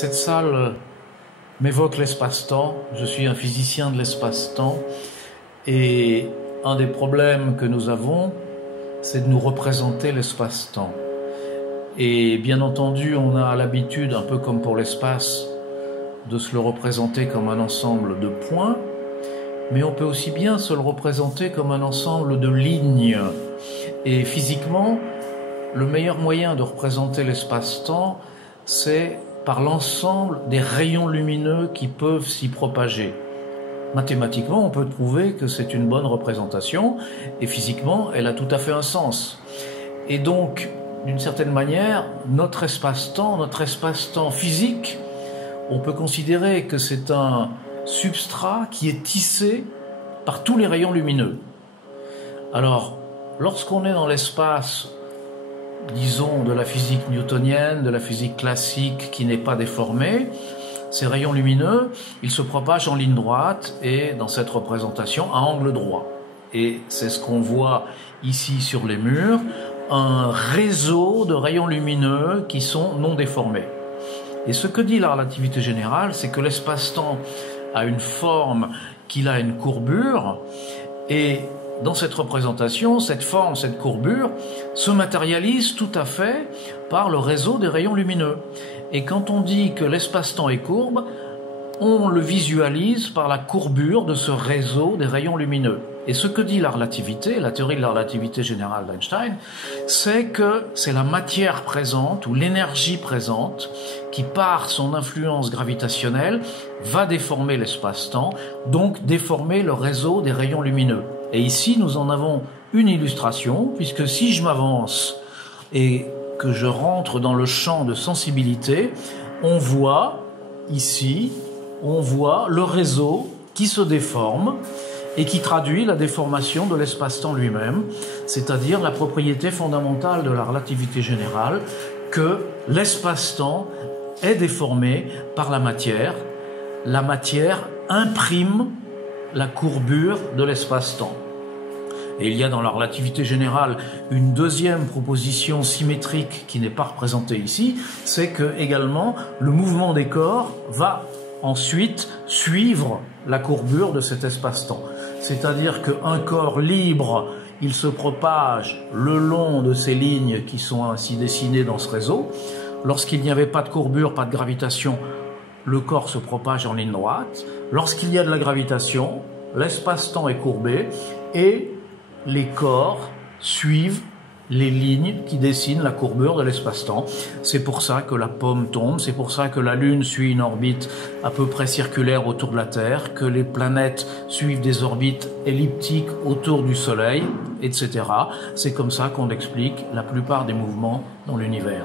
Cette salle m'évoque l'espace-temps. Je suis un physicien de l'espace-temps et un des problèmes que nous avons, c'est de nous représenter l'espace-temps. Et bien entendu, on a l'habitude, un peu comme pour l'espace, de se le représenter comme un ensemble de points, mais on peut aussi bien se le représenter comme un ensemble de lignes. Et physiquement, le meilleur moyen de représenter l'espace-temps, c'est par l'ensemble des rayons lumineux qui peuvent s'y propager. Mathématiquement, on peut prouver que c'est une bonne représentation, et physiquement, elle a tout à fait un sens. Et donc, d'une certaine manière, notre espace-temps physique, on peut considérer que c'est un substrat qui est tissé par tous les rayons lumineux. Alors, lorsqu'on est dans l'espace, disons, de la physique newtonienne, de la physique classique qui n'est pas déformée, ces rayons lumineux, ils se propagent en ligne droite et dans cette représentation à angle droit. Et c'est ce qu'on voit ici sur les murs, un réseau de rayons lumineux qui sont non déformés. Et ce que dit la relativité générale, c'est que l'espace-temps a une forme, qu'il a une courbure, et dans cette représentation, cette forme, cette courbure, se matérialise tout à fait par le réseau des rayons lumineux. Et quand on dit que l'espace-temps est courbe, on le visualise par la courbure de ce réseau des rayons lumineux. Et ce que dit la relativité, la théorie de la relativité générale d'Einstein, c'est que c'est la matière présente ou l'énergie présente qui, par son influence gravitationnelle, va déformer l'espace-temps, donc déformer le réseau des rayons lumineux. Et ici, nous en avons une illustration, puisque si je m'avance et que je rentre dans le champ de sensibilité, on voit ici, le réseau qui se déforme et qui traduit la déformation de l'espace-temps lui-même, c'est-à-dire la propriété fondamentale de la relativité générale, que l'espace-temps est déformé par la matière imprime la courbure de l'espace-temps. Et il y a dans la relativité générale une deuxième proposition symétrique qui n'est pas représentée ici, c'est que également le mouvement des corps va ensuite suivre la courbure de cet espace-temps. C'est-à-dire qu'un corps libre, il se propage le long de ces lignes qui sont ainsi dessinées dans ce réseau. Lorsqu'il n'y avait pas de courbure, pas de gravitation, le corps se propage en ligne droite. Lorsqu'il y a de la gravitation, l'espace-temps est courbé et les corps suivent les lignes qui dessinent la courbure de l'espace-temps. C'est pour ça que la pomme tombe, c'est pour ça que la Lune suit une orbite à peu près circulaire autour de la Terre, que les planètes suivent des orbites elliptiques autour du Soleil, etc. C'est comme ça qu'on explique la plupart des mouvements dans l'univers.